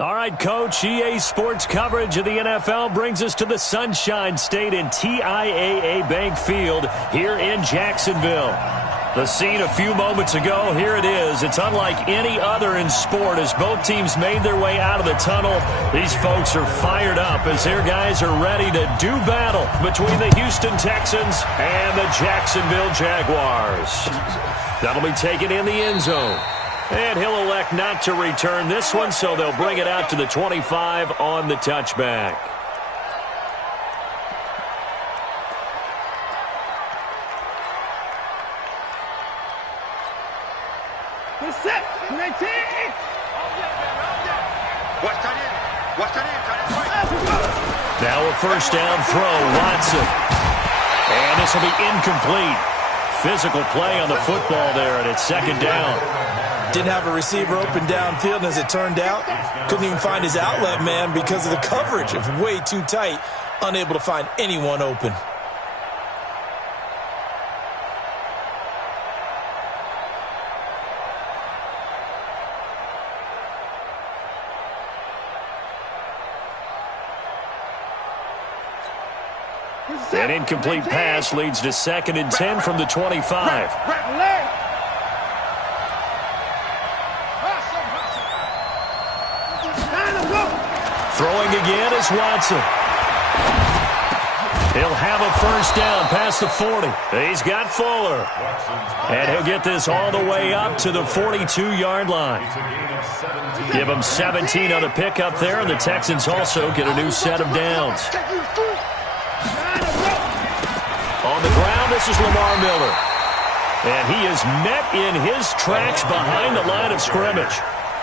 All right, Coach, EA Sports coverage of the NFL brings us to the Sunshine State in TIAA Bank Field here in Jacksonville. The scene a few moments ago, here it is. It's unlike any other in sport as both teams made their way out of the tunnel. These folks are fired up as their guys are ready to do battle between the Houston Texans and the Jacksonville Jaguars. That'll be taken in the end zone. And he'll elect not to return this one, so they'll bring it out to the 25 on the touchback. Now a first down throw, Watson. And this will be incomplete. Physical play on the football there, and it's second down. Didn't have a receiver open downfield, and as it turned out, couldn't even find his outlet man because of the coverage. It was way too tight, unable to find anyone open. An incomplete pass leads to 2nd and 10 from the 25. Throwing again is Watson. He'll have a first down past the 40. He's got Fuller. And he'll get this all the way up to the 42-yard line. Give him 17 on the pickup there, and the Texans also get a new set of downs. On the ground, this is Lamar Miller. And he is met in his tracks behind the line of scrimmage.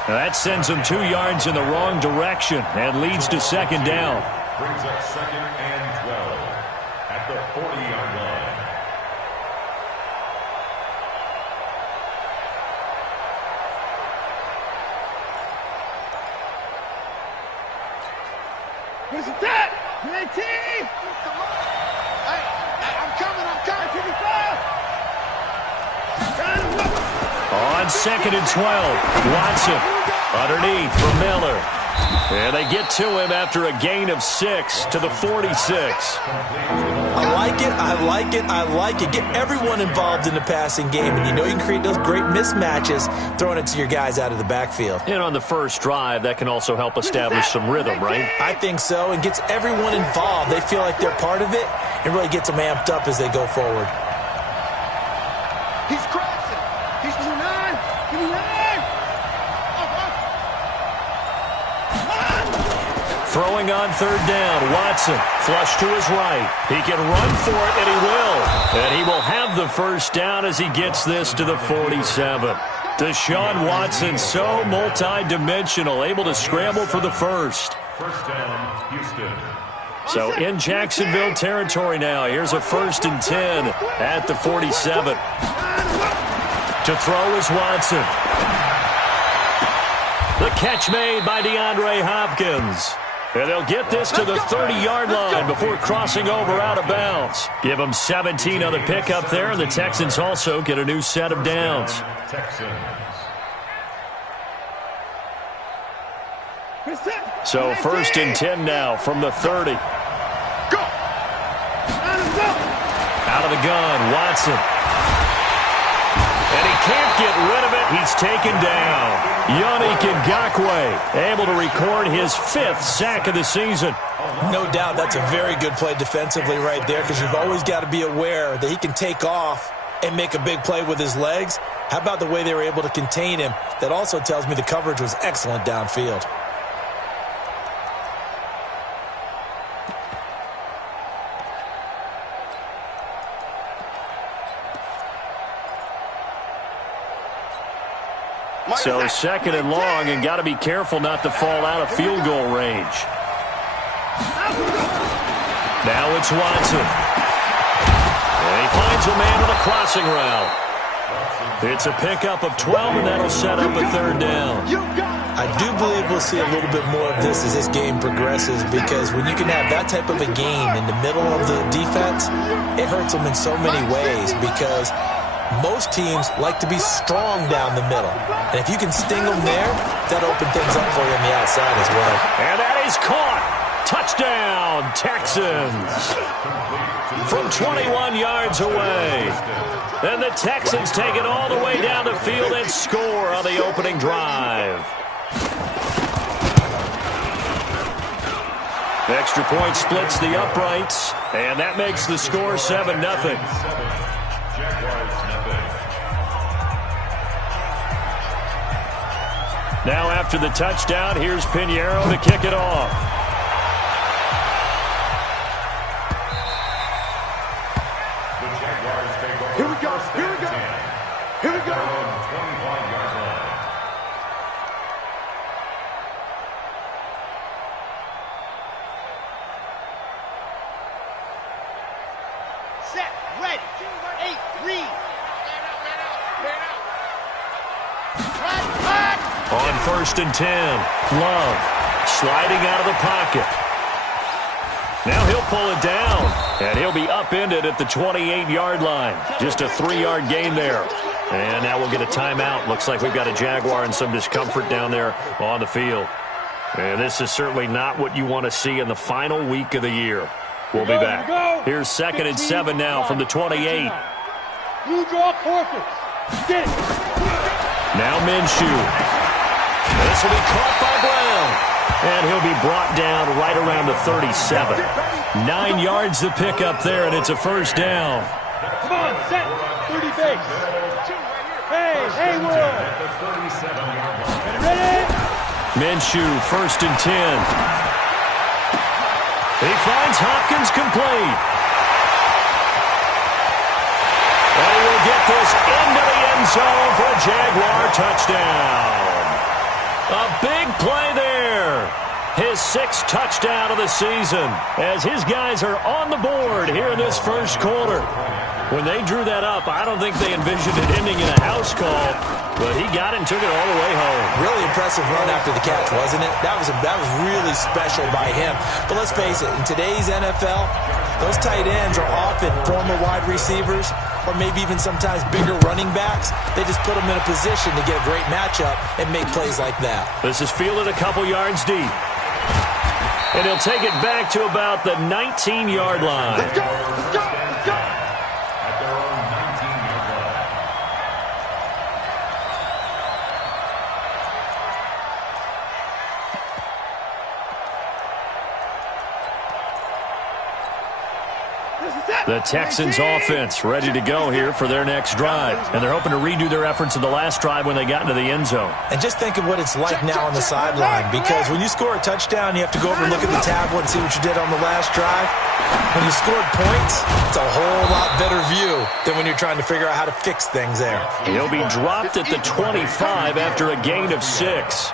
Now that sends him 2 yards in the wrong direction and leads to second down. Brings up 2nd and 12 at the 40-yard line. Where's that? JT! I'm coming. On 2nd and 12, Watson underneath for Miller. And they get to him after a gain of 6 to the 46. I like it. Get everyone involved in the passing game, and you know you can create those great mismatches throwing it to your guys out of the backfield. And on the first drive, that can also help establish some rhythm, right? I think so, and gets everyone involved. They feel like they're part of it, and really gets them amped up as they go forward. He's crossing. He's 29. Throwing on 3rd down, Watson, flush to his right. He can run for it, and he will. And he will have the first down as he gets this to the 47. Deshaun Watson, so multi-dimensional, able to scramble for the first. First down, Houston. So in Jacksonville territory now. Here's a 1st and 10 at the 47. To throw is Watson. The catch made by DeAndre Hopkins. And they'll get this to the 30-yard line before crossing over out of bounds. Give them 17 on the pickup there, and the Texans also get a new set of downs. Texans. So 1st and 10 now from the 30. Out of the gun, Watson. And he can't get rid of it. He's taken down. Yannick Ngakoue able to record his 5th sack of the season. No doubt that's a very good play defensively right there, because you've always got to be aware that he can take off and make a big play with his legs. How about the way they were able to contain him? That also tells me the coverage was excellent downfield. So 2nd and long, and got to be careful not to fall out of field goal range. Now it's Watson. And he finds a man on a crossing route. It's a pickup of 12, and that'll set up a 3rd down. I do believe we'll see a little bit more of this as this game progresses, because when you can have that type of a game in the middle of the defense, it hurts them in so many ways, because Most teams like to be strong down the middle. And if you can sting them there, that'll open things up for you on the outside as well. And that is caught. Touchdown, Texans. From 21 yards away. And the Texans take it all the way down the field and score on the opening drive. Extra point splits the uprights, and that makes the score 7-0. Now after the touchdown, here's Pinheiro to kick it off. Here we go. Here we go. Here we go. Set. Ready. 8. Read. On 1st and 10, Love sliding out of the pocket. Now he'll pull it down, and he'll be upended at the 28-yard line. Just a 3-yard gain there. And now we'll get a timeout. Looks like we've got a Jaguar and some discomfort down there on the field. And this is certainly not what you want to see in the final week of the year. We'll be back. Here's 2nd and 7 now from the 28. You draw forfeit. Get it. Now Minshew. This will be caught by Brown. And he'll be brought down right around the 37. 9 yards to pick up there, and it's a first down. Come on, set. 30 base. Hey, Haywood. Ready? Minshew, 1st and 10. He finds Hopkins complete. And he will get this into the end zone for a Jaguar touchdown. A big play there. His 6th touchdown of the season as his guys are on the board here in this first quarter. When they drew that up, I don't think they envisioned it ending in a house call, but he got it and took it all the way home. Really impressive run after the catch, wasn't it? That was really special by him. But let's face it, in today's NFL, those tight ends are often former wide receivers or maybe even sometimes bigger running backs. They just put them in a position to get a great matchup and make plays like that. This is fielded a couple yards deep. And he'll take it back to about the 19-yard line. Let's go. Let's go. Let's go. At their own 19-yard line. The Texans offense ready to go here for their next drive. And they're hoping to redo their efforts in the last drive when they got into the end zone. And just think of what it's like now on the sideline, because when you score a touchdown, you have to go over and look at the tablet and see what you did on the last drive. When you scored points, it's a whole lot better view than when you're trying to figure out how to fix things there. He'll be dropped at the 25 after a gain of 6.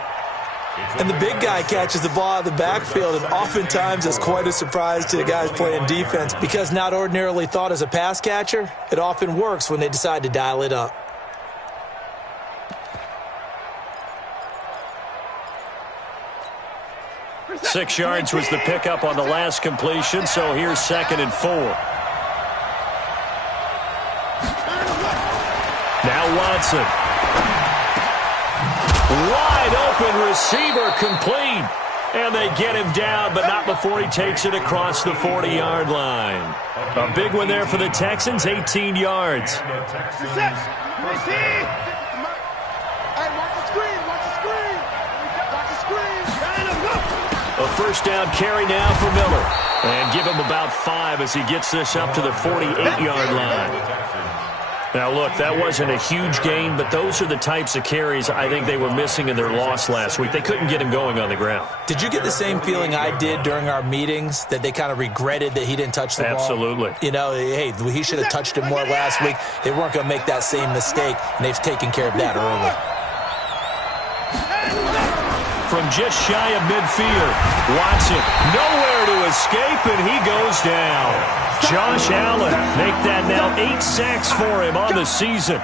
And the big guy catches the ball out of the backfield, and oftentimes it's quite a surprise to the guys playing defense because not ordinarily thought as a pass catcher, it often works when they decide to dial it up. Six yards was the pickup on the last completion, so here's 2nd and 4. Now Watson. Wide open receiver complete. And they get him down, but not before he takes it across the 40-yard line. A big one there for the Texans, 18 yards. Hey, watch the screen. Watch the screen. Watch the screen. A first down carry now for Miller. And give him about 5 as he gets this up to the 48-yard line. Now, look, that wasn't a huge gain, but those are the types of carries I think they were missing in their loss last week. They couldn't get him going on the ground. Did you get the same feeling I did during our meetings, that they kind of regretted that he didn't touch the ball? Absolutely. You know, hey, he should have touched it more last week. They weren't going to make that same mistake, and they've taken care of that early. From just shy of midfield, Watson nowhere to escape, and he goes down. Josh Allen make that now 8 sacks for him on the season.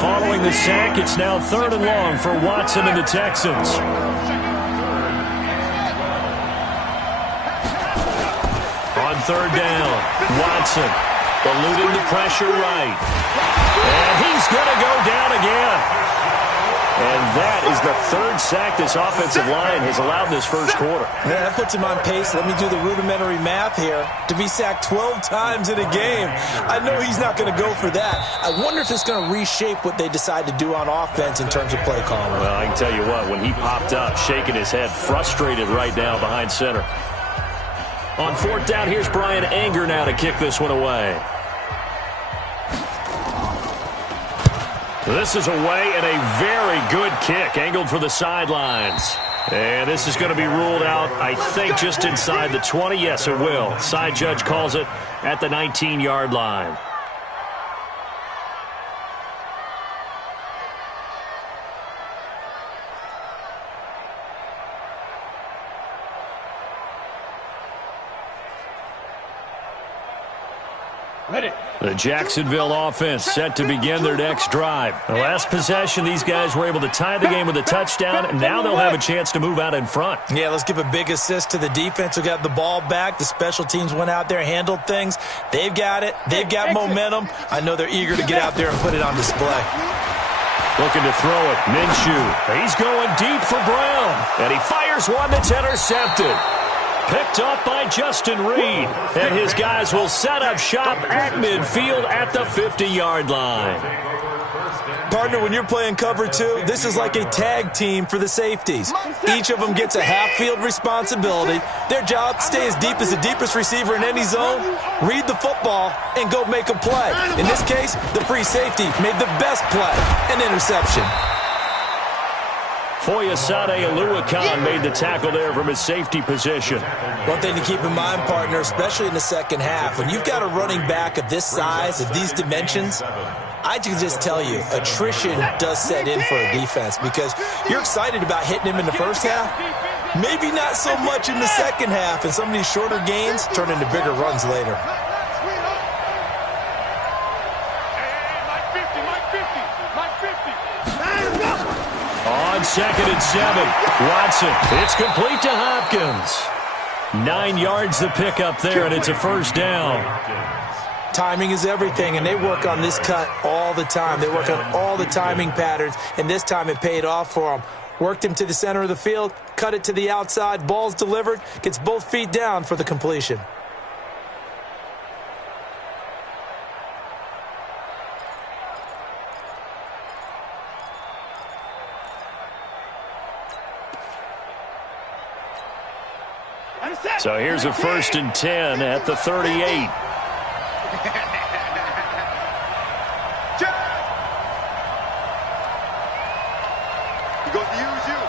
Following the sack, it's now 3rd and long for Watson and the Texans. On 3rd down, Watson eluding the pressure right. And he's going to go down again. And that is the third sack this offensive line has allowed this first quarter. Yeah, that puts him on pace. Let me do the rudimentary math here. To be sacked 12 times in a game, I know he's not going to go for that. I wonder if it's going to reshape what they decide to do on offense in terms of play calling. Well, I can tell you what, when he popped up, shaking his head, frustrated right now behind center. On fourth down, here's Brian Anger now to kick this one away. This is away and a very good kick, angled for the sidelines. And this is going to be ruled out, I think, just inside the 20. Yes, it will. Side judge calls it at the 19-yard line. Ready. The Jacksonville offense set to begin their next drive. The last possession, these guys were able to tie the game with a touchdown, and now they'll have a chance to move out in front. Yeah, let's give a big assist to the defense who got the ball back. The special teams went out there, handled things. They've got it. They've got momentum. I know they're eager to get out there and put it on display. Looking to throw it. Minshew. He's going deep for Brown. And he fires one that's intercepted. Picked up by Justin Reed. And his guys will set up shop at midfield at the 50-yard line. Partner, when you're playing cover two, this is like a tag team for the safeties. Each of them gets a half-field responsibility. Their job, stay as deep as the deepest receiver in any zone, read the football, and go make a play. In this case, the free safety made the best play, an interception. Foyesade Aluakan made the tackle there from his safety position. One thing to keep in mind, partner, especially in the second half, when you've got a running back of this size, of these dimensions, I can just tell you, attrition does set in for a defense because you're excited about hitting him in the first half. Maybe not so much in the second half, and some of these shorter gains turn into bigger runs later. On 2nd and 7, Watson. It's complete to Hopkins. 9 yards the pickup there, and it's a first down. Timing is everything, and they work on this cut all the time. They work on all the timing patterns, and this time it paid off for them. Worked him to the center of the field, cut it to the outside, ball's delivered, gets both feet down for the completion. So here's a 1st and 10 at the 38. He goes to use you.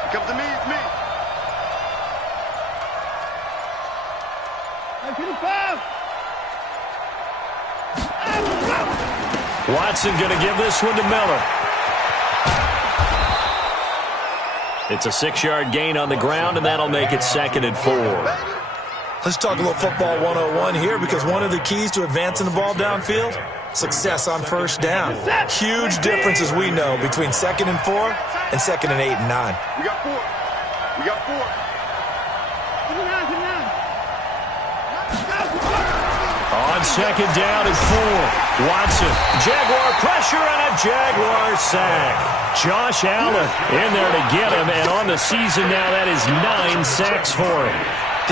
He comes to me, it's me. Watson going to give this one to Miller. It's a 6-yard gain on the ground, and that'll make it 2nd and 4. Let's talk a little football 101 here because one of the keys to advancing the ball downfield, success on first down. Huge difference, as we know, between 2nd and 4 and 2nd and 8 and 9. We got 4. We got 4. On 2nd down and 4, Watson. Jaguar pressure and a Jaguar sack. Josh Allen in there to get him, and on the season now, that is 9 sacks for him.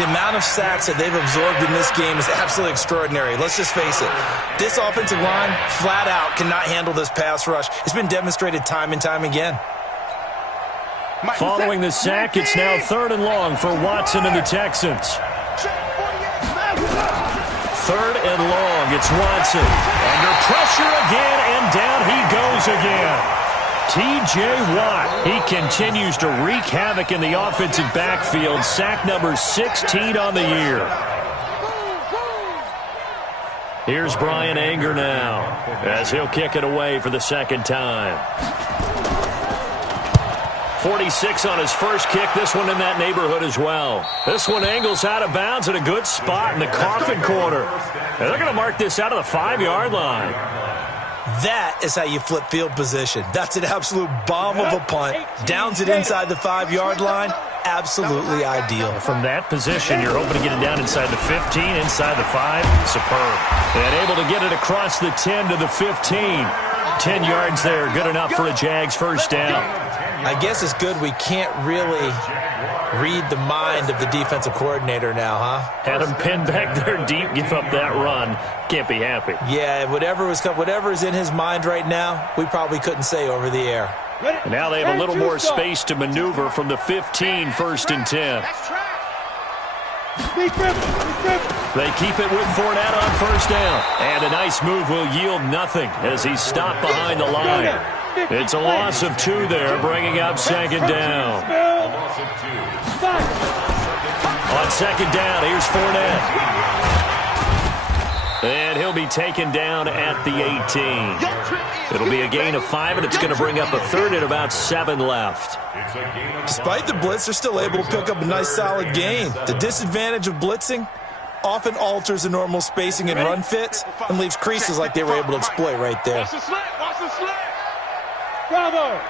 The amount of sacks that they've absorbed in this game is absolutely extraordinary. Let's just face it. This offensive line, flat out, cannot handle this pass rush. It's been demonstrated time and time again. Following the sack, it's now 3rd and long for Watson and the Texans. 3rd and long, it's Watson. Under pressure again, and down he goes again. T.J. Watt, he continues to wreak havoc in the offensive backfield. Sack number 16 on the year. Here's Brian Anger now as he'll kick it away for the 2nd time. 46 on his first kick. This one in that neighborhood as well. This one angles out of bounds at a good spot in the coffin corner. And they're going to mark this out of the 5-yard line. That is how you flip field position. That's an absolute bomb of a punt. Downs it inside the 5-yard line. absolutely ideal. From that position, you're hoping to get it down inside the 15, inside the 5. Superb. And able to get it across the 10 to the 15. 10 yards there, good enough for a Jags first down. I guess it's good we can't really read the mind of the defensive coordinator now, huh? Had him pinned back there deep, give up that run. Can't be happy. Yeah, whatever's in his mind right now, we probably couldn't say over the air. And now they have a little more space to maneuver from the 15, first and 10. They keep it with Fournette on first down. And a nice move will yield nothing as he's stopped behind the line. It's a loss of 2 there, bringing up second down. On second down, here's Fournette. And he'll be taken down at the 18. It'll be a gain of 5, and it's going to bring up a third and about 7 left. Despite the blitz, they're still able to pick up a nice solid gain. The disadvantage of blitzing often alters the normal spacing and run fits and leaves creases like they were able to exploit right there. Watch the slant, watch the slant. Bravo.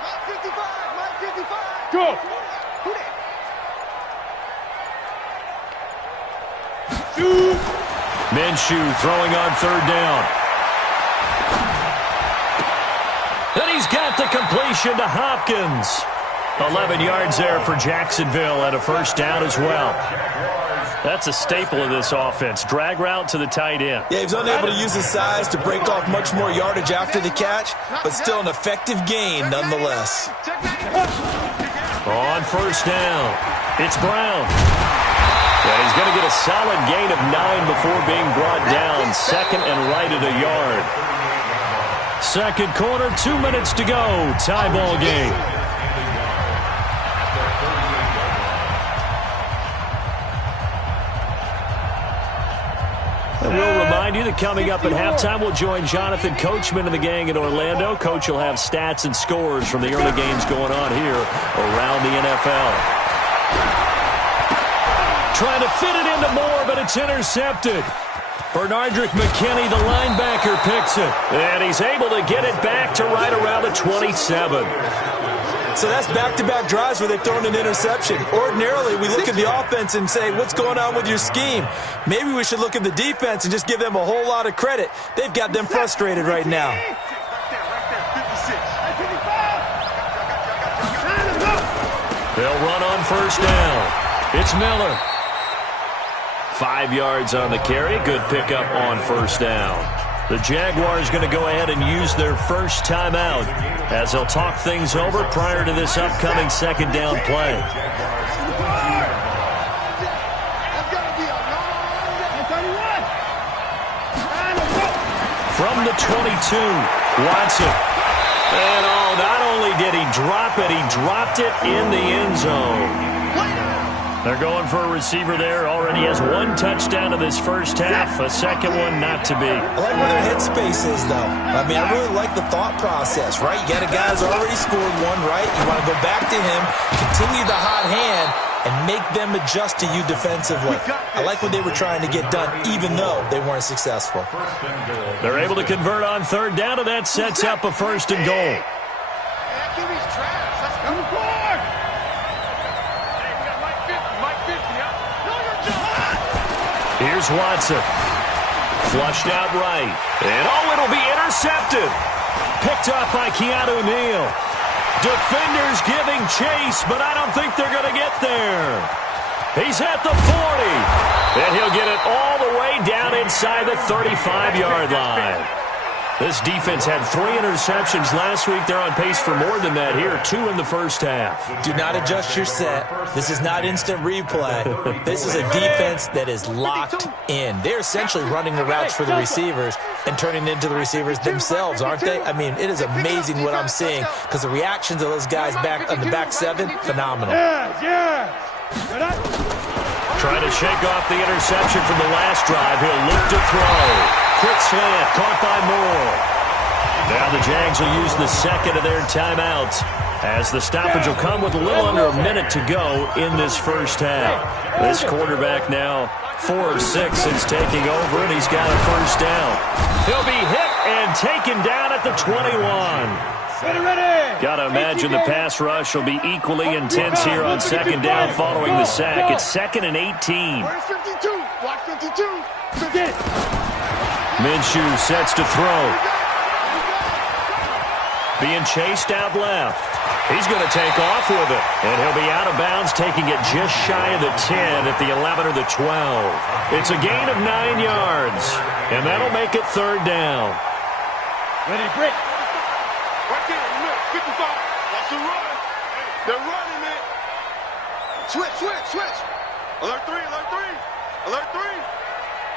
Mike 55. Go. Shoot. Minshew throwing on third down. And he's got the completion to Hopkins. 11 yards there for Jacksonville and a first down as well. That's a staple of this offense. Drag route to the tight end. Yeah, he was unable to use his size to break off much more yardage after the catch, but still an effective gain nonetheless. On first down, it's Brown. And he's going to get a solid gain of 9 before being brought down. Second and right at a yard. Second quarter, 2 minutes to go. Tie ball game. And we'll remind you that coming up at halftime, we'll join Jonathan Coachman and the gang in Orlando. Coach will have stats and scores from the early games going on here around the NFL. Trying to fit it into Moore, but it's intercepted. Bernardrick McKinney, the linebacker, picks it. And he's able to get it back to right around the 27. So that's back-to-back drives where they've thrown an interception. Ordinarily, we look at the offense and say, what's going on with your scheme? Maybe we should look at the defense and just give them a whole lot of credit. They've got them frustrated right now. They'll run on first down. It's Miller. 5 yards on the carry. Good pickup on first down. The Jaguars going to go ahead and use their first timeout as they'll talk things over prior to this upcoming second down play. From the 22, Watson. And not only did he drop it, he dropped it in the end zone. They're going for a receiver there. Already has 1 touchdown in this first half. A second one not to be. I like where their headspace is, though. I mean, I really like the thought process, right? You got a guy who's already scored 1, right? You want to go back to him, continue the hot hand, and make them adjust to you defensively. I like what they were trying to get done, even though they weren't successful. They're able to convert on third down, and that sets up a first and goal. Here's Watson. Flushed out right. And it'll be intercepted. Picked up by Keanu Neal. Defenders giving chase, but I don't think they're going to get there. He's at the 40. And he'll get it all the way down inside the 35-yard line. This defense had 3 interceptions last week. They're on pace for more than that here. 2 in the first half. Do not adjust your set. This is not instant replay. This is a defense that is locked in. They're essentially running the routes for the receivers and turning into the receivers themselves, aren't they? I mean, it is amazing what I'm seeing because the reactions of those guys back on the back 7, phenomenal. Trying to shake off the interception from the last drive. He'll look to throw. Quick slant, caught by Moore. Now the Jags will use the second of their timeouts as the stoppage will come with a little under a minute to go in this first half. This quarterback now 4 of 6 since taking over, and he's got a first down. He'll be hit and taken down at the 21. Got to imagine the pass rush will be equally intense here on second down following the sack. It's 2nd and 18. Where's 52? Block 52. Minshew sets to throw. Being chased out left. He's going to take off with it. And he'll be out of bounds, taking it just shy of the 10 at the 11 or the 12. It's a gain of 9 yards. And that'll make it 3rd down. Ready, break. Right there, look, 55. Watch the run. They're running, man. Switch. Alert 3. Alert 3.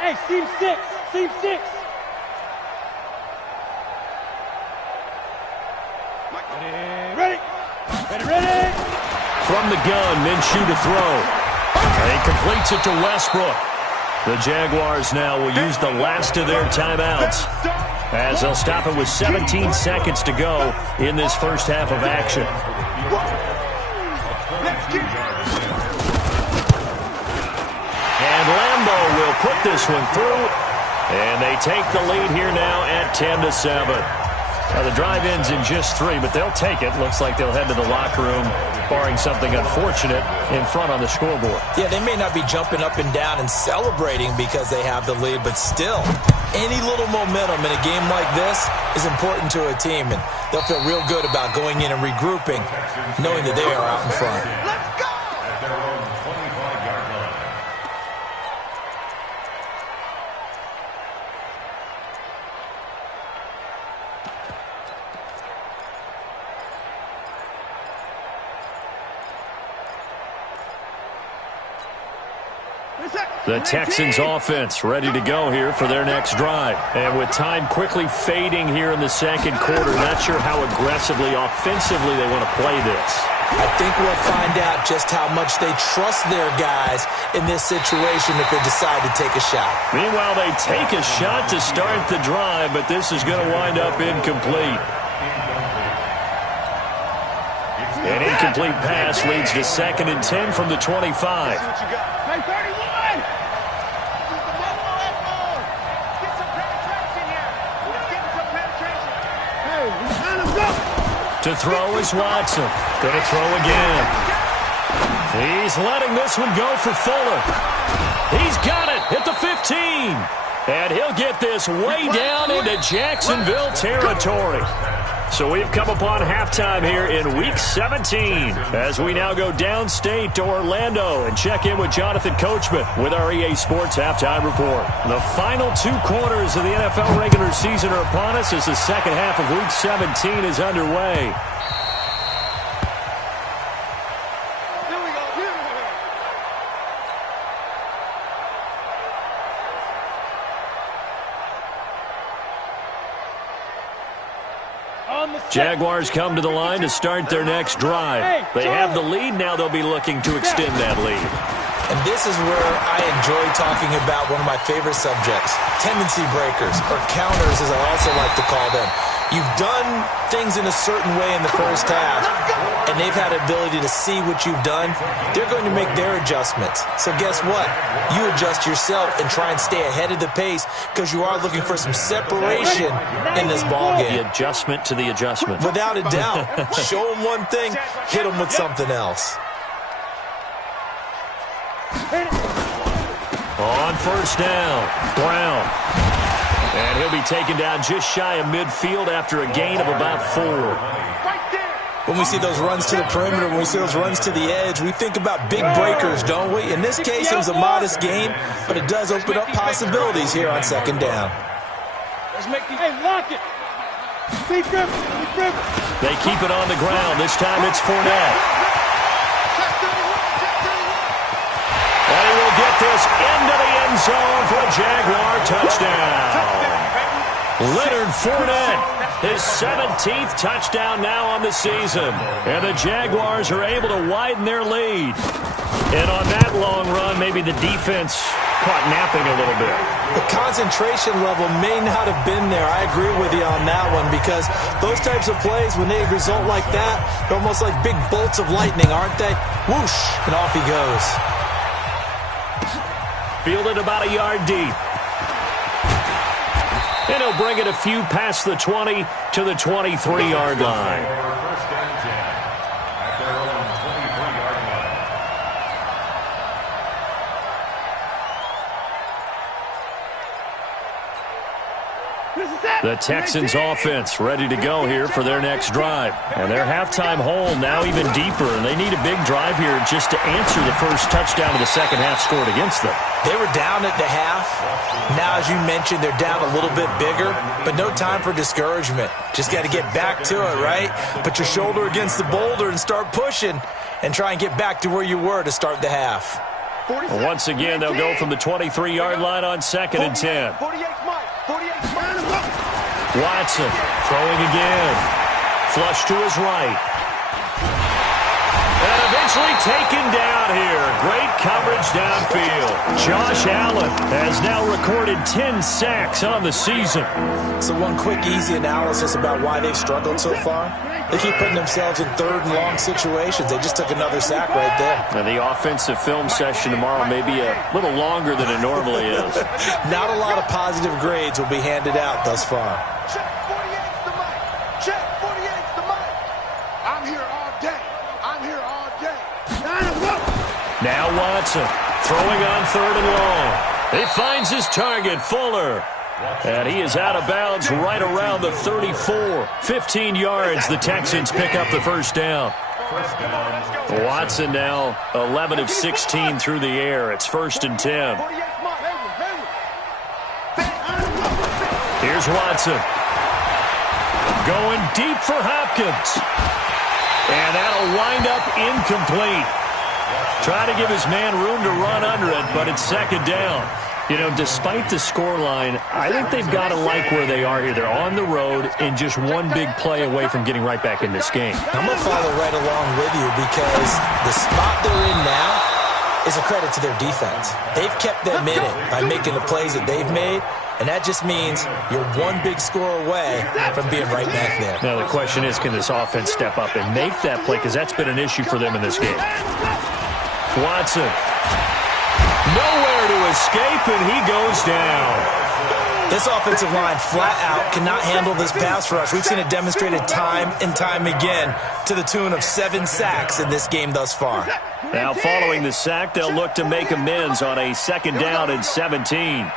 Hey, seam 6. Ready. From the gun, Minshew to throw. And he completes it to Westbrook. The Jaguars now will use the last of their timeouts, as they'll stop it with 17 seconds to go in this first half of action. And Lambeau will put this one through, and they take the lead here now at 10-7. Now the drive ends in just 3, but they'll take it. Looks like they'll head to the locker room, barring something unfortunate in front on the scoreboard. Yeah, they may not be jumping up and down and celebrating because they have the lead, but still, any little momentum in a game like this is important to a team, and they'll feel real good about going in and regrouping, knowing that they are out in front. Let's go! At their own 25-yard line. The Texans offense ready to go here for their next drive. And with time quickly fading here in the second quarter, not sure how aggressively, offensively they want to play this. I think we'll find out just how much they trust their guys in this situation if they decide to take a shot. Meanwhile, they take a shot to start the drive, but this is going to wind up incomplete. An incomplete pass leads to 2nd and 10 from the 25. What you got? Hey, 31! To throw is Watson. Going to throw again. He's letting this one go for Fuller. He's got it at the 15. And he'll get this way down into Jacksonville territory. So we've come upon halftime here in Week 17 as we now go downstate to Orlando and check in with Jonathan Coachman with our EA Sports Halftime Report. The final 2 quarters of the NFL regular season are upon us as the second half of Week 17 is underway. Jaguars come to the line to start their next drive. They have the lead. Now they'll be looking to extend that lead. And this is where I enjoy talking about one of my favorite subjects, tendency breakers, or counters as I also like to call them. You've done things in a certain way in the first half, and they've had the ability to see what you've done. They're going to make their adjustments. So guess what? You adjust yourself and try and stay ahead of the pace because you are looking for some separation in this ball game. The adjustment to the adjustment. Without a doubt. Show them one thing, hit them with something else. On first down, Brown. And he'll be taken down just shy of midfield after a gain of about 4. When we see those runs to the perimeter, when we see those runs to the edge, we think about big breakers, don't we? In this case, it was a modest gain, but it does open up possibilities here on second down. Hey, lock it. Big grip. They keep it on the ground. This time it's Fournette. And he will get this into the end zone for a Jaguar touchdown. Leonard Fournette, his 17th touchdown now on the season. And the Jaguars are able to widen their lead. And on that long run, maybe the defense caught napping a little bit. The concentration level may not have been there. I agree with you on that one because those types of plays, when they result like that, they're almost like big bolts of lightning, aren't they? Whoosh, and off he goes. Fielded about a yard deep. And he'll bring it a few past the 20 to the 23-yard line. First and 10 at their own 23-yard line. The Texans offense ready to go here for their next drive. And their halftime hole now even deeper, and they need a big drive here just to answer the first touchdown of the second half scored against them. They were down at the half. Now, as you mentioned, they're down a little bit bigger, but no time for discouragement. Just got to get back to it, right? Put your shoulder against the boulder and start pushing and try and get back to where you were to start the half. Once again, they'll go from the 23-yard line on 2nd and 10. Watson throwing again. Flush to his right. And eventually taken down here. Great coverage downfield. Josh Allen has now recorded 10 sacks on the season. So one quick, easy analysis about why they've struggled so far. They keep putting themselves in third and long situations. They just took another sack right there. And the offensive film session tomorrow may be a little longer than it normally is. Not a lot of positive grades will be handed out thus far. Check 48's the mic. Check 48's the mic. I'm here all day. I'm here all day. Now Watson throwing on 3rd and long. He finds his target, Fuller. And he is out of bounds right around the 34. 15 yards, the Texans pick up the first down. Watson now 11 of 16 through the air. It's 1st and 10. Here's Watson. Going deep for Hopkins. And that'll wind up incomplete. Trying to give his man room to run under it, but it's 2nd down. You know, despite the scoreline, I think they've got to like where they are here. They're on the road and just one big play away from getting right back in this game. I'm going to follow right along with you because the spot they're in now is a credit to their defense. They've kept them in it by making the plays that they've made, and that just means you're one big score away from being right back there. Now, the question is, can this offense step up and make that play? Because that's been an issue for them in this game. Watson. Nowhere to escape, and he goes down. This offensive line flat out cannot handle this pass rush. We've seen it demonstrated time and time again to the tune of 7 sacks in this game thus far. Now following the sack, they'll look to make amends on a 2nd down and 17.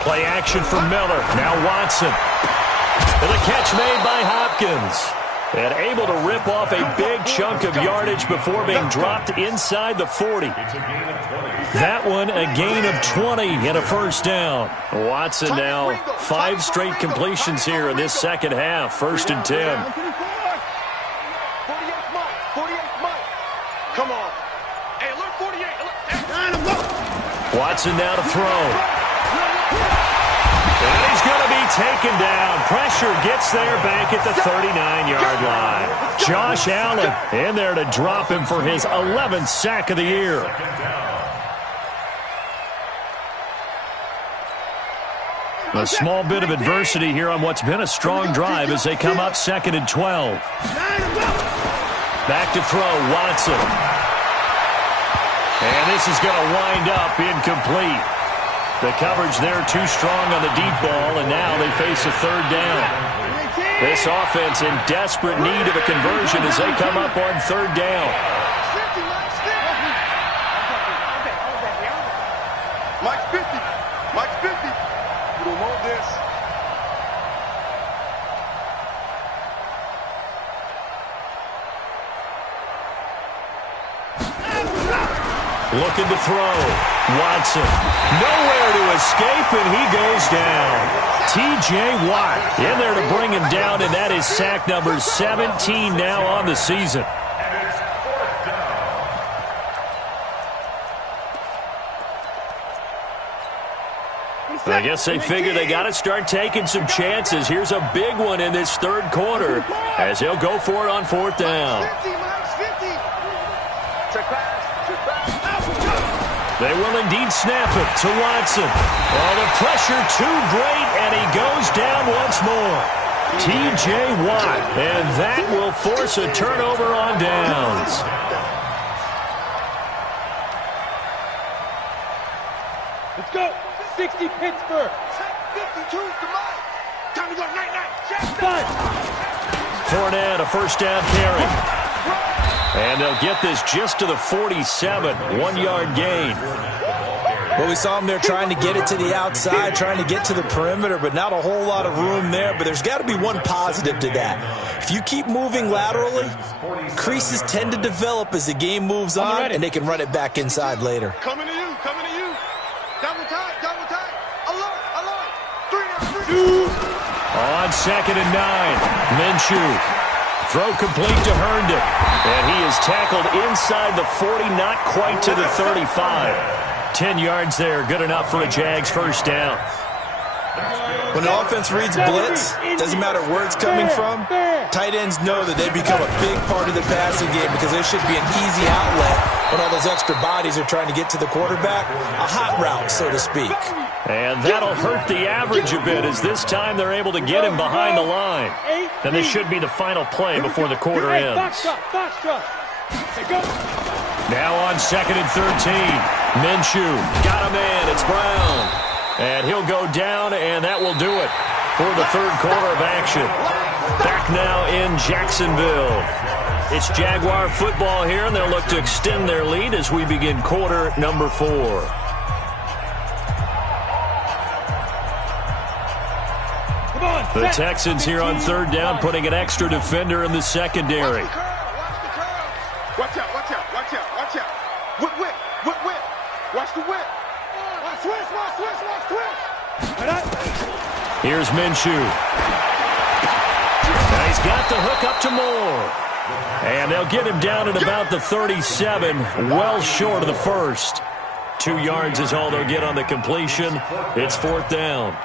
Play action for Miller. Now Watson. And the catch made by Hopkins. And able to rip off a big chunk of yardage before being dropped inside the 40. That one a gain of 20 and a 1st down. Watson now 5 straight completions here in this second half. 1st and 10. 48's Mike. 48's Mike. Come on. Hey, look, 48. Watson now to throw. And he's going to be taken down. Pressure gets there back at the 39-yard line. Josh Allen in there to drop him for his 11th sack of the year. A small bit of adversity here on what's been a strong drive as they come up 2nd and 12. Back to throw, Watson. And this is going to wind up incomplete. The coverage there too strong on the deep ball, and now they face a 3rd down. This offense in desperate need of a conversion as they come up on 3rd down. Mike's 50. Mike's 50. We don't want this. Looking to throw. Watson. Nowhere to escape, and he goes down. T.J. Watt in there to bring him down, and that is sack number 17 now on the season. I guess they figure they got to start taking some chances. Here's a big one in this 3rd quarter as he'll go for it on 4th down. They will indeed snap it to Watson. Oh, the pressure too great, and he goes down once more. T.J. Watt, and that will force a turnover on downs. Let's go. 60 Pittsburgh. 52's the mic. Time to go night-night. Fournette, a first down carry. And they'll get this just to the 47, 1-yard gain. Well, we saw him there trying to get it to the outside, trying to get to the perimeter, but not a whole lot of room there. But there's got to be one positive to that. If you keep moving laterally, creases tend to develop as the game moves on, and they can run it back inside later. Coming to you, coming to you. Double tight, double tight. Alert, alert. 3 now, 3. On 2nd and 9, Minshew. Throw complete to Herndon. And he is tackled inside the 40, not quite to the 35. 10 yards there, good enough for a Jags first down. When the offense reads blitz, doesn't matter where it's coming from, tight ends know that they become a big part of the passing game because there should be an easy outlet when all those extra bodies are trying to get to the quarterback. A hot route, so to speak. And that'll hurt the average a bit as this time they're able to get him behind the line. And this should be the final play before the quarter ends. Now on 2nd and 13, Minshew got a man, it's Brown. And he'll go down, and that will do it for the third quarter of action. Back now in Jacksonville. It's Jaguar football here, and they'll look to extend their lead as we begin quarter number 4. The Texans here on third down, putting an extra defender in the secondary. Watch out, watch out, watch out, watch out. Whip, whip, whip, whip. Watch the whip. Watch twist, watch twist, watch twist. Here's Minshew. Now he's got the hook up to Moore. And they'll get him down at about the 37, well short of the first. 2 yards is all they'll get on the completion. It's 4th down.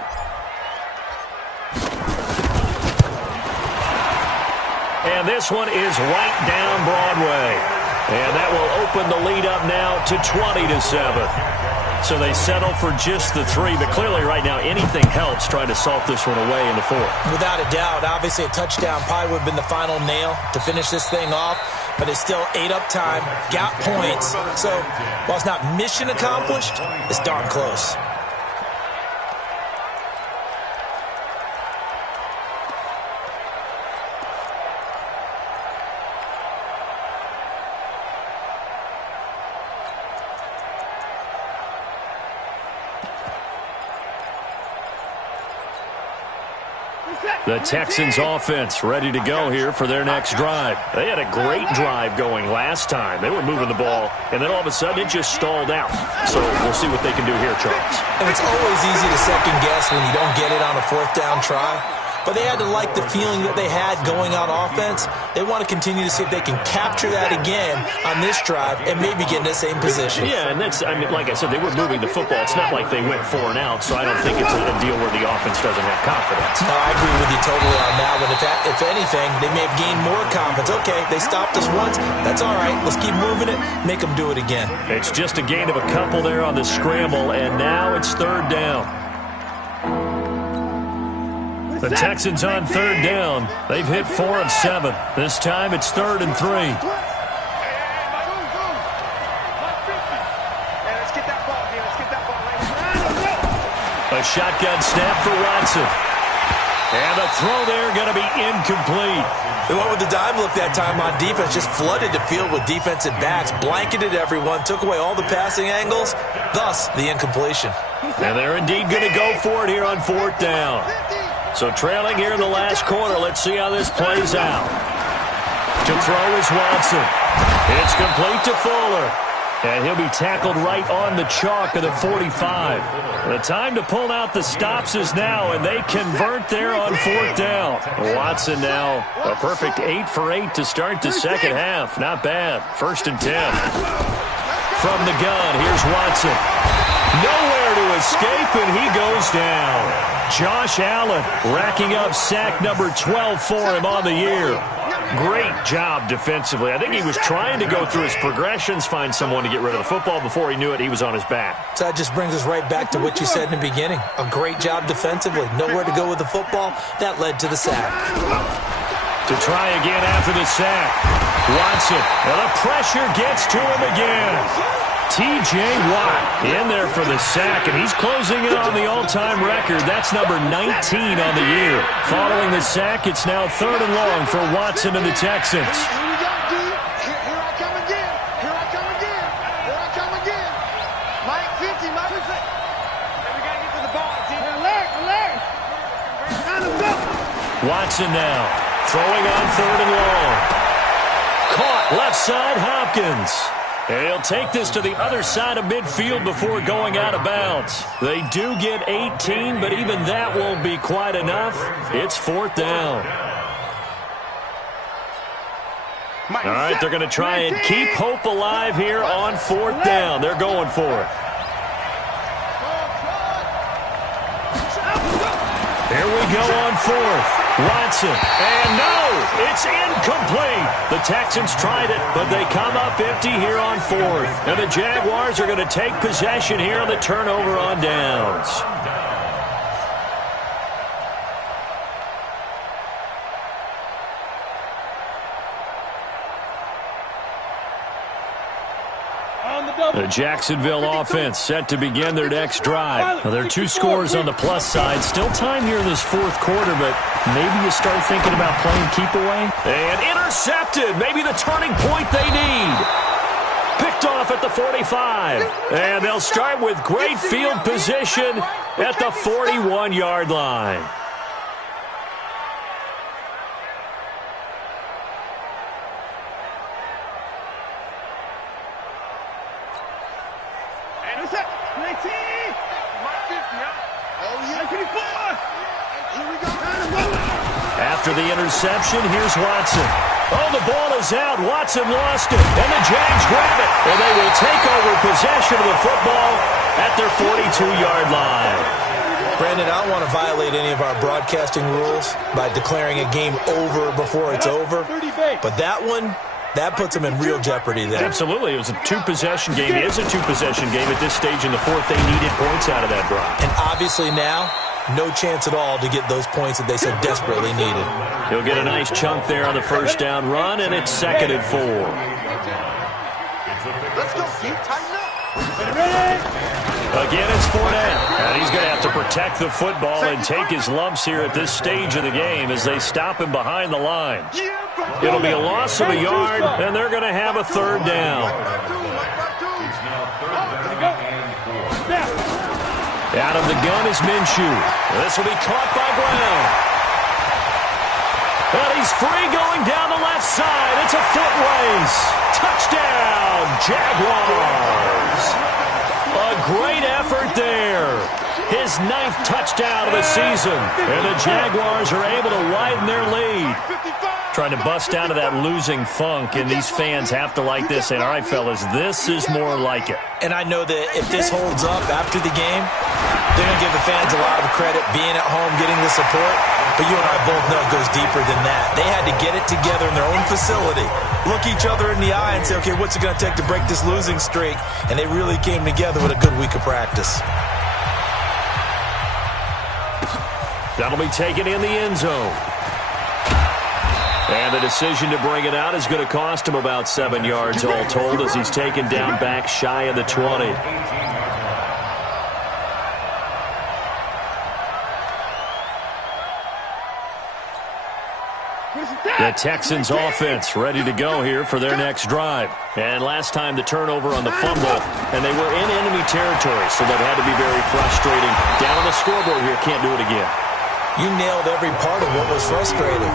And this one is right down Broadway. And that will open the lead up now to 20-7. So they settle for just the 3. But clearly right now anything helps trying to salt this one away in the 4th. Without a doubt, obviously a touchdown probably would have been the final nail to finish this thing off. But it's still ate up time, got points. So while it's not mission accomplished, it's darn close. The Texans offense ready to go here for their next drive. They had a great drive going last time. They were moving the ball, and then all of a sudden it just stalled out. So we'll see what they can do here, Charles. And it's always easy to second guess when you don't get it on a 4th down try. But they had to like the feeling that they had going on offense. They want to continue to see if they can capture that again on this drive and maybe get in the same position. Yeah, and that's, I mean, like I said, they were moving the football. It's not like they went 4 and out, so I don't think it's a deal where the offense doesn't have confidence. No, I agree with you totally on that one. If anything, they may have gained more confidence. Okay, they stopped us once. That's all right. Let's keep moving it. Make them do it again. It's just a gain of a couple there on the scramble, and now it's 3rd down. The Texans on 3rd down. They've hit 4 of 7. This time it's 3rd and 3. A shotgun snap for Watson. And the throw there going to be incomplete. They went with the dime look that time on defense, just flooded the field with defensive backs, blanketed everyone, took away all the passing angles, thus the incompletion. And they're indeed going to go for it here on 4th down. So trailing here in the last quarter, let's see how this plays out. To throw is Watson. It's complete to Fuller. And he'll be tackled right on the chalk of the 45. The time to pull out the stops is now, and they convert there on 4th down. Watson now a perfect 8 for 8 to start the second half. Not bad. 1st and 10. From the gun, here's Watson. Nowhere to escape, and he goes down. Josh Allen racking up sack number 12 for him on the year. Great job defensively. I think he was trying to go through his progressions, find someone to get rid of the football. Before he knew it, he was on his back. So that just brings us right back to what you said in the beginning. A great job defensively. Nowhere to go with the football. That led to the sack. To try again after the sack. Watson. And the pressure gets to him again. T.J. Watt in there for the sack, and he's closing in on the all-time record. That's number 19 on the year. Following the sack, it's now 3rd and long for Watson and the Texans. Here we go, D. Here I come again. Here I come again. Here I come again. Mike 50, Mike 50. Hey, we got to get to the ball, D. Larry. Watson now throwing on 3rd and long. Caught left side, Hopkins. And he'll take this to the other side of midfield before going out of bounds. They do get 18, but even that won't be quite enough. It's 4th down. All right, they're going to try and keep hope alive here on 4th down. They're going for it. Here we go on 4th. Watson, and no, it's incomplete. The Texans tried it, but they come up empty here on 4th. And the Jaguars are going to take possession here on the turnover on downs. The Jacksonville offense set to begin their next drive. Now, there are 2 scores on the plus side. Still time here in this 4th quarter, but maybe you start thinking about playing keep away. And intercepted. Maybe the turning point they need. Picked off at the 45. And they'll start with great field position at the 41-yard line. After the interception, here's Watson. Oh, the ball is out. Watson lost it, and the Jags grab it. And they will take over possession of the football at their 42-yard line. Brandon, I don't want to violate any of our broadcasting rules by declaring a game over before it's over. But that one, that puts them in real jeopardy there. Absolutely. It was a 2-possession game. It is a 2-possession game at this stage in the 4th. They needed points out of that drive. And obviously now, no chance at all to get those points that they so desperately needed. He'll get a nice chunk there on the 1st down run, and it's 2nd and 4. Let's go, Steve. Tighten up. Again, it's Fournette. And he's going to have to protect the football and take his lumps here at this stage of the game as they stop him behind the line. It'll be a loss of a yard, and they're going to have a 3rd down. Out of the gun is Minshew. This will be caught by Brown. And he's free going down the left side. It's a foot race. Touchdown, Jaguars. A great effort there. His 9th touchdown of the season. And the Jaguars are able to widen their lead. Trying to bust out of that losing funk, and these fans have to like this. And all right, fellas, this is more like it. And I know that if this holds up after the game, they're going to give the fans a lot of credit being at home, getting the support. But you and I both know it goes deeper than that. They had to get it together in their own facility, look each other in the eye and say, okay, what's it going to take to break this losing streak? And they really came together with a good week of practice. That'll be taken in the end zone. And the decision to bring it out is going to cost him about 7 yards all told as he's taken down back shy of the 20. The Texans offense ready to go here for their next drive. And last time the turnover on the fumble, and they were in enemy territory, so that had to be very frustrating. Down on the scoreboard here, can't do it again. You nailed every part of what was frustrating.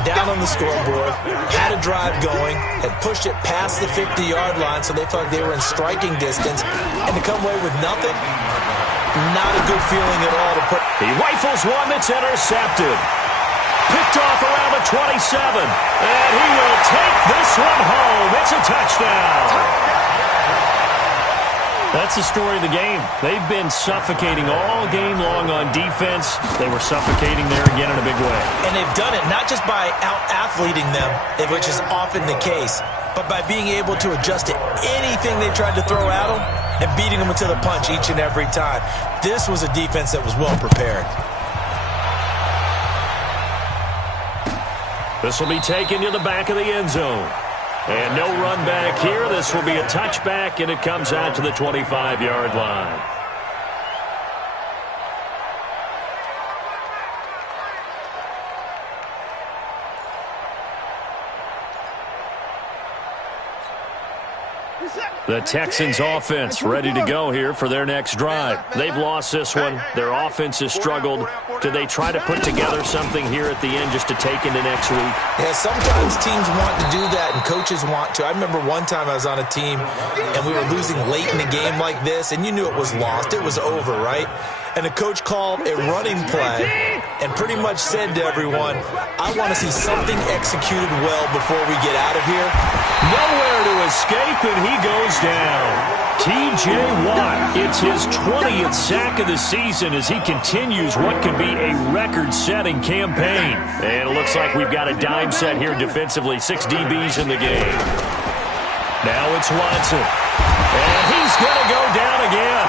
Down on the scoreboard, had a drive going, had pushed it past the 50-yard line, so they felt like they were in striking distance, and to come away with nothing, not a good feeling at all to put. He rifles one that's intercepted. Picked off around the 27, and he will take this one home. It's a touchdown. That's the story of the game. They've been suffocating all game long on defense. They were suffocating there again in a big way. And they've done it not just by out-athleting them, which is often the case, but by being able to adjust to anything they tried to throw at them and beating them to the punch each and every time. This was a defense that was well prepared. This will be taken to the back of the end zone. And no run back here. This will be a touchback, and it comes out to the 25-yard line. The Texans offense ready to go here for their next drive. They've lost this one. Their offense has struggled. Do they try to put together something here at the end just to take into next week? Yeah, sometimes teams want to do that and coaches want to. I remember one time I was on a team and we were losing late in the game like this, and you knew it was lost. It was over, right? And the coach called a running play and pretty much said to everyone, I want to see something executed well before we get out of here. Nowhere to escape, and he goes down. T.J. Watt, it's his 20th sack of the season as he continues what could be a record-setting campaign. And it looks like we've got a dime set here defensively. 6 DBs in the game. Now it's Watson. And he's going to go down again.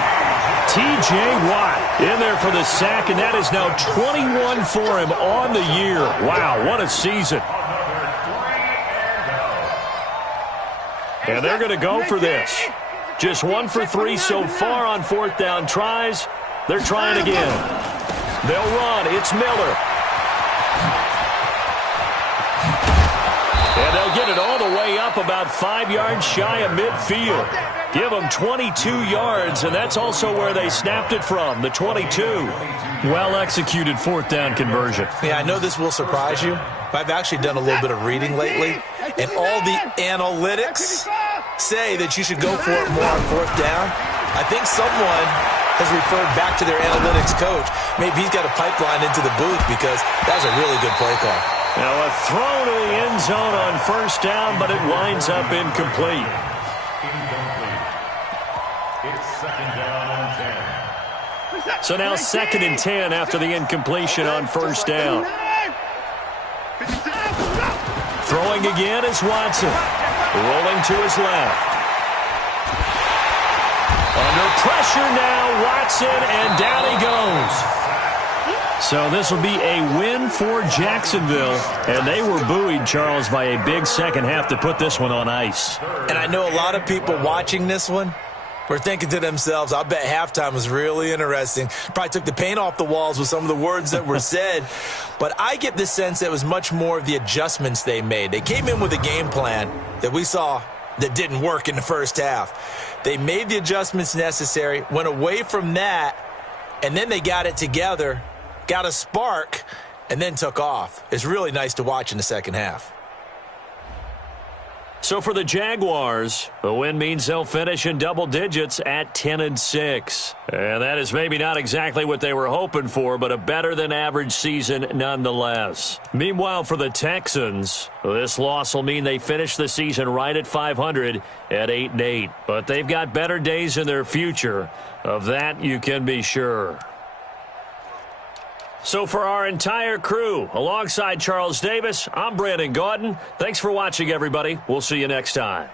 T.J. Watt in there for the sack, and that is now 21 for him on the year. Wow, what a season. And they're going to go for this. Just 1 for 3 so far on fourth down tries. They're trying again. They'll run. It's Miller. And they'll get it all the way up about 5 yards shy of midfield. Give them 22 yards, and that's also where they snapped it from, the 22. Well-executed fourth down conversion. Yeah, I know this will surprise you. I've actually done a little bit of reading lately, and all the analytics say that you should go for it more on fourth down. I think someone has referred back to their analytics coach. Maybe he's got a pipeline into the booth because that was a really good play call. Now a throw to the end zone on first down, but it winds up incomplete. So now 2nd and 10 after the incompletion on first down. Throwing again is Watson. Rolling to his left. Under pressure now, Watson, and down he goes. So this will be a win for Jacksonville. And they were buoyed, Charles, by a big second half to put this one on ice. And I know a lot of people watching this one were thinking to themselves, I bet halftime was really interesting. Probably took the paint off the walls with some of the words that were said. But I get the sense that it was much more of the adjustments they made. They came in with a game plan that we saw that didn't work in the first half. They made the adjustments necessary, went away from that, and then they got it together, got a spark, and then took off. It's really nice to watch in the second half. So for the Jaguars, the win means they'll finish in double digits at 10-6. And that is maybe not exactly what they were hoping for, but a better than average season nonetheless. Meanwhile, for the Texans, this loss will mean they finish the season right at 500 at 8-8. But they've got better days in their future. Of that, you can be sure. So for our entire crew, alongside Charles Davis, I'm Brandon Gaudin. Thanks for watching, everybody. We'll see you next time.